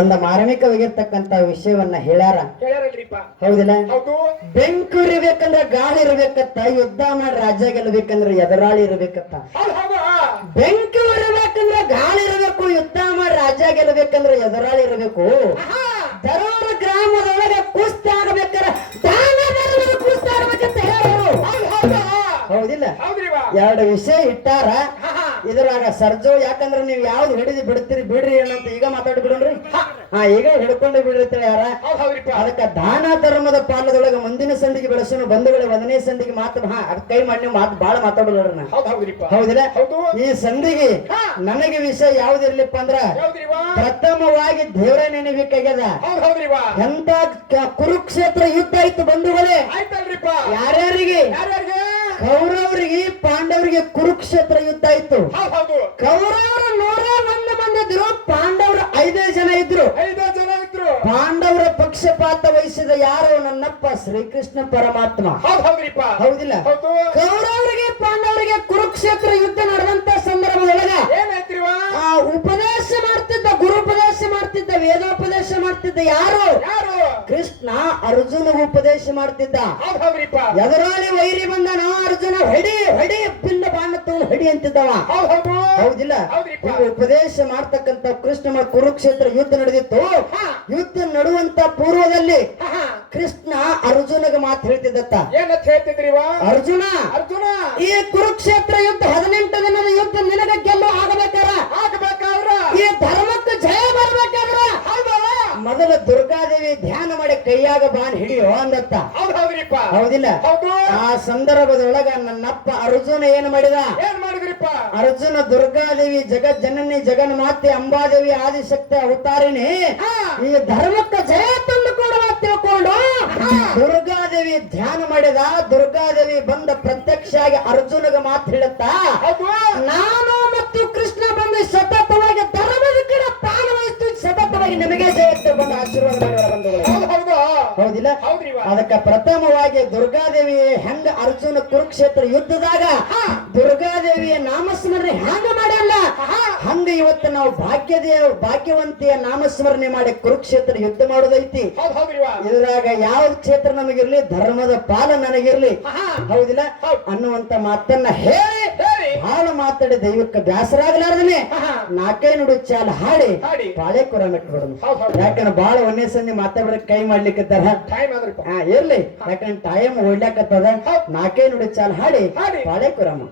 ಒಂದು ಮಾರ್ಮಿಕವಾಗಿರ್ತಕ್ಕಂತ ವಿಷಯವನ್ನ ಹೇಳ್ಯಾರ. ಹೌದಿಲ್ಲ? ಬೆಂಕಿ ಇರ್ಬೇಕಂದ್ರ ಗಾಳಿ ಇರ್ಬೇಕತ್ತ, ಯುದ್ಧ ಮಾಡಿ ರಾಜ್ಯ ಗೆಲ್ಬೇಕಂದ್ರ ಎದುರಾಳಿ ಇರ್ಬೇಕತ್ತ. ಬೆಂಕಿ ಇರ್ಬೇಕಂದ್ರ ಗಾಳಿ ಇರ್ಬೇಕು, ಯುದ್ಧ ಮಾಡಿ ರಾಜ್ಯ ಗೆಲ್ಬೇಕಂದ್ರ ಎದುರಾಳಿ ಇರ್ಬೇಕು. ಧರ್ಮದ ಗ್ರಾಮದೊಳಗೆ ಕುಸ್ತಿ ಆಗ್ಬೇಕಾರ ಕುಸ್ತಿ ಆಗ್ಬೇಕಂತ ಹೇಳೋರು. ಹೌದಿಲ್ಲ? ಎರಡು ವಿಷಯ ಇಟ್ಟಾರ ಇದ್ರಾಗ ಸರ್ಜೋ. ಯಾಕಂದ್ರೆ ನೀವು ಯಾವ್ದು ಹಿಡಿದು ಬಿಡ್ತೀರಿ ಬಿಡ್ರಿ ಏನಂತ ಈಗ ಮಾತಾಡಿ ಬಿಡೋಣ್ರಿ. ಈಗ ಹಿಡ್ಕೊಂಡು ಬಿಡಿರ್ತೀರಿ ಯಾರ. ಅದಕ್ಕ ದಾನ ಧರ್ಮದ ಪಾಲದೊಳಗೆ ಮುಂದಿನ ಸಂದಿಗೆ ಬೆಳೆಸೋನು ಬಂಧುಗಳ ಒಂದನೇ ಸಂದಿಗೆ ಮಾತು ಕೈ ಮಾಡಿ ಮಾತು ಬಾಳ ಮಾತಾಡೋಣ. ಹೌದಿಲ್ಲ? ಈ ಸಂದಿಗೆ ನನಗೆ ವಿಷಯ ಯಾವ್ದಿರ್ಲಿಪ್ಪ ಅಂದ್ರ ಪ್ರಥಮವಾಗಿ ದೇವರ ನೆನಬೇಕಾಗ್ಯದ. ಎಂತ ಕುರುಕ್ಷೇತ್ರ ಯುದ್ಧ ಆಯ್ತು ಬಂಧುಗಳೇ. ಯಾರ್ಯಾರಿಗೆ? ಕೌರವರಿಗೆ ಪಾಂಡವರಿಗೆ ಕುರುಕ್ಷೇತ್ರ ಯುದ್ಧ ಆಯ್ತು. ಕೌರವರು 101 ಮಂದಿ ಇದ್ರು, ಪಾಂಡವರು 5 ಜನ ಇದ್ರು. ಪಾಂಡವರ ಪಕ್ಷಪಾತ ವಹಿಸಿದ ಯಾರು? ನನ್ನಪ್ಪ ಶ್ರೀಕೃಷ್ಣ ಪರಮಾತ್ಮ. ಹೌದಿಲ್ಲ? ಕೌರವರಿಗೆ ಪಾಂಡವರಿಗೆ ಕುರುಕ್ಷೇತ್ರ ಯುದ್ಧ ನಡೆದಂತ ಸಂದರ್ಭದೊಳಗ ಉಪದೇಶ ಮಾಡ್ತಿದ್ದ, ಗುರುಪದೇಶ ಮಾಡ್ತಿದ್ದ, ವೇದೋಪದೇಶ ಮಾಡ್ತಿದ್ದ ಯಾರು? ಕೃಷ್ಣ ಅರ್ಜುನ ಉಪದೇಶ ಮಾಡ್ತಿದ್ದ. ಎದುರಾಳಿ ವೈರಿ ಬಂದನ, ಅರ್ಜುನ ಹೊಡಿ ಹೊಡಿ ಪಿಲ್ಲ ಬಾಣ ತಗೊಂಡು ಹೊಡಿ ಅಂತಿದ್ದವ. ಹೌದಿಲ್ಲ? ಉಪದೇಶ ಮಾಡ್ತಕ್ಕಂತ ಕೃಷ್ಣ ಕುರುಕ್ಷೇತ್ರ ಯುದ್ಧ ನಡೆದಿತ್ತು. ಯುದ್ಧ ನಡುವಂತ ಪೂರ್ವದಲ್ಲಿ ಕೃಷ್ಣ ಅರ್ಜುನಗೆ ಮಾತು ಹೇಳ್ತಿದ್ದತ್ತ. ಏನಂತ ಹೇಳ್ತಿದ್ರಿ? ಅರ್ಜುನ, ಈ ಕುರುಕ್ಷೇತ್ರ ಯುದ್ಧ 18 ದಿನದ ಯುದ್ಧ ನಿನಗ ಗೆಲ್ಲು ಆಗಬೇಕಾದ್ರ ಈ ಧರ್ಮಕ್ಕೆ ಜಯ ಬರ್ಬೇಕಾದ್ರ ಮೊದಲು ದುರ್ಗಾದೇವಿ ಧ್ಯಾನ ಮಾಡಿ ಕೈಯಾಗ ಬಾನ್ ಹಿಡಿಯೋ ಅಂದತ್ತ. ಹೌದಿಲ್ಲ? ಆ ಸಂದರ್ಭದೊಳಗ ನನ್ನಪ್ಪ ಅರ್ಜುನ ಏನ್ ಮಾಡಿದ? ಅರ್ಜುನ ದುರ್ಗಾದೇವಿ ಜಗಜ್ಜನನಿ ಜಗನ್ಮಾತೆ ಅಂಬಾದೇವಿ ಆದಿಶಕ್ತಿ ಅವತಾರಿಣಿ ಈ ಧರ್ಮಕ್ಕೆ ಜಯ ತಂದು ಕೊಡುವ ತಿಳ್ಕೊಂಡು ದುರ್ಗಾದೇವಿ ಧ್ಯಾನ ಮಾಡಿದ. ದುರ್ಗಾದೇವಿ ಬಂದ ಪ್ರತ್ಯಕ್ಷ ಆಗಿ ಅರ್ಜುನಗ ಮಾತು ಹೇಳುತ್ತಾ, ನಾನು ಮತ್ತು ಕೃಷ್ಣ ಬಂದು ಸತತವಾಗಿ ಧರ್ಮದ ಕಡೆ ಪಾನ ವಹಿಸ್ತು, ಸತತವಾಗಿ ನಿಮಗೆ ಜಯಕ್ಕೆ ಬಂದು ಆಶೀರ್ವಾದ ಮಾಡುವ ಬಂಧುಗಳು. ಹೌದಿಲ್ಲ? ಅದಕ್ಕೆ ಪ್ರಥಮವಾಗಿ ದುರ್ಗಾದೇವಿ ಹೆಂಗ ಅರ್ಜುನ ಕುರುಕ್ಷೇತ್ರ ಯುದ್ಧದಾಗ ದುರ್ಗಾದೇವಿಯ ನಾಮಸ್ಮರಣೆ ಹೆಂಗ ಮಾಡಲ್ಲ ಹಂಗ ಇವತ್ತು ನಾವು ಭಾಗ್ಯವಂತಿಯ ನಾಮಸ್ಮರಣೆ ಮಾಡಿ ಕುರುಕ್ಷೇತ್ರ ಯುದ್ಧ ಮಾಡೋದೈತಿ. ಇದ್ರಾಗ ಯಾವ ಕ್ಷೇತ್ರ ನಮಗಿರ್ಲಿ, ಧರ್ಮದ ಪಾಲ ನನಗಿರ್ಲಿ. ಹೌದಿಲ್ಲ? ಅನ್ನುವಂತ ಮಾತನ್ನ ಹೇಳಿ ಹಾಳು ಮಾತಾಡಿ ದೈವಕ್ಕೆ ಬ್ಯಾಸರಾಗಲಾರ್ದನೆ 4 ನುಡಿ ಚಾಲ ಹಾಡಿ ಪಾಳೆ ಕುರ ಮೆಟ್ಬಿಡೋದು. ಯಾಕಂದ್ರೆ ಬಾಳ ಒಂದೇ ಸಂದಿ ಮಾತಾಡ್ರೆ ಕೈ ಮಾಡ್ಲಿಕ್ಕತ್ತಾರ. ಇರ್ಲಿ, ಯಾಕಂದ್ರೆ ಟೈಮ್ ಓಡ್ಲಾಕತ್ತದ. 4 ನುಡಿ ಚಾಲ ಹಾಡಿ ಪಾಳೆ ಕುರಮ್ಮ.